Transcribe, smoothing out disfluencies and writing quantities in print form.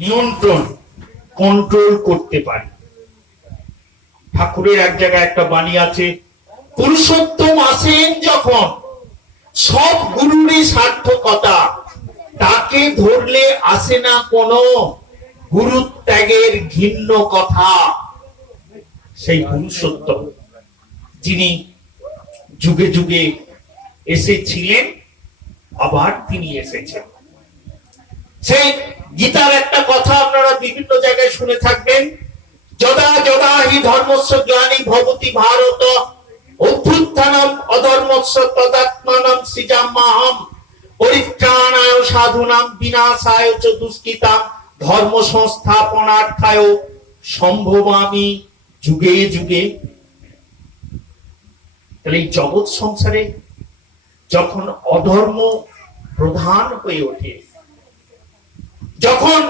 নিয়ন্ত্রণ কন্ট্রোল করতে পারি। ঠাকুরের এক জায়গায় একটা বাণী আছে, পুরুষোত্তম আসেন যখন সব গুরুরই সার্থকতা, তাকে ধরলে আসে না কোনো গুরু ত্যাগের ঘিন্ন কথা। সেই পুরুষোত্তম যিনি যুগে যুগে এসেছিলেন, আবার তিনি এসেছেন। সেই গীতার একটা কথা আপনারা বিভিন্ন জায়গায় শুনে থাকবেন, যদা যদা হি ধর্মস্য গ্লানি ভবতি ভারত অভ্যুত্থানম অধর্মস্য তদাত্মানম সৃজাম্যহম পরিত্রাণায় সাধুনাম বিনাশায় চ দুষ্কৃতাম ধর্ম সংস্থাপনার্থায় সম্ভবামি যুগে যুগে। তাহলে এই জগৎ সংসারে যখন অধর্ম প্রধান হয়ে ওঠে, যখন